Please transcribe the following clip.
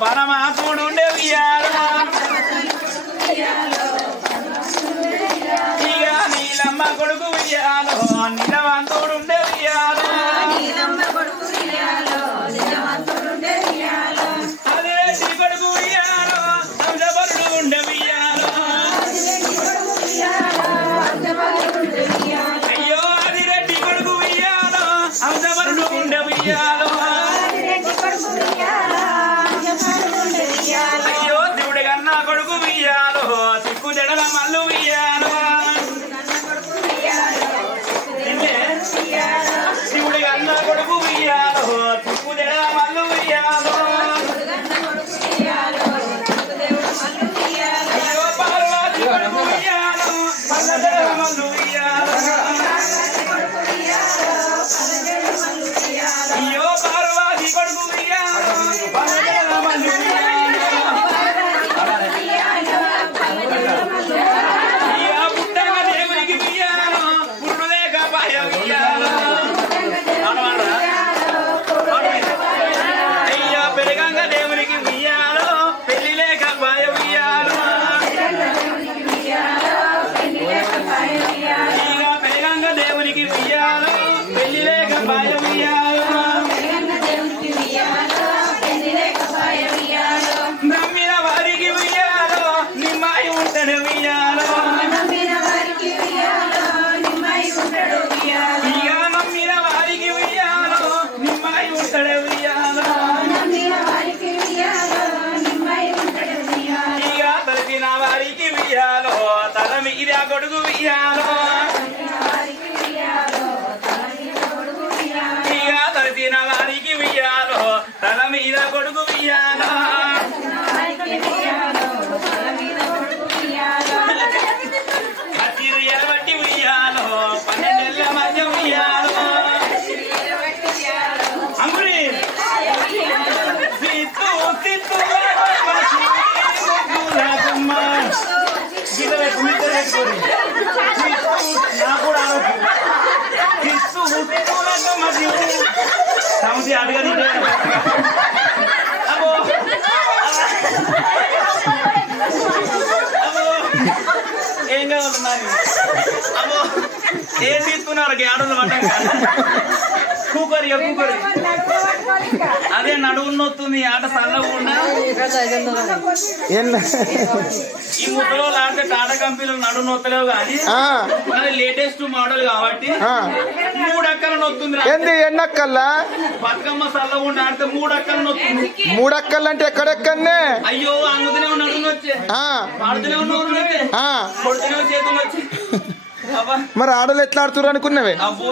పరమాత్ముడు ఉండే ఉయ్యాలో ఇక నీలమ్మ కొడుకు ఉయ్యాలో నిలవంతుడు ఉండే ఉయ్యాలో అదే శ్రీ కొడుకు ఉయ్యాలో సంజబరుడు ఉండే ఉయ్యాలో అయ్యో అది రెడ్డి కొడుకు ఉయ్యాలో సంజబరుడు ఉండే ఉయ్యాలో అయ్యో దేవుడి కన్నా కొడుకు ఉయ్యాలో సిక్కు జడల మల్లు ఉయ్యాలో శివుడి కన్నా కొడుకు ఉయ్యాలో సిక్కు జడల మల్లు ఉయ్యాలో అయ్యో పార్వతి కొడుకు ఉయ్యాలో మల్ల జడల మల్లు ఉయ్యాలో అయ్యో పార్వతి కొడుకు ఉయ్యాలో మల్ల జడల మల్లు ఉయ్యాలో Yeah. సమస్య అడగని అబ్బో అబ్బో ఏం కావాలి నాకు అబ్బో ఏం తీసుకున్నారు ఆడలు పడ్డాక కూకరి కూకరి అదే నడువు నొత్తుంది ఆట చల్లకుండా ఈ ముద్దలో ఆడితే టాటా కంపెనీలు నడువు నొత్తలేవు కానీ లేటెస్ట్ మోడల్ కాబట్టి 3 అక్కలు నొత్తుంది. ఎన్నక్కల్లా బతుకమ్మ చల్లకుండా ఆడితే 3 అక్కలు నొత్తుంది. 3 అక్కలు అంటే ఎక్కడెక్కడనే అయ్యో అందుతూనే నడుము వచ్చే ఆడుతూనే ఉన్న కొడుతూనే చేతులు వచ్చి మరి ఆడలు ఎట్లా ఆడుతున్నారు అనుకున్నావే అబ్బో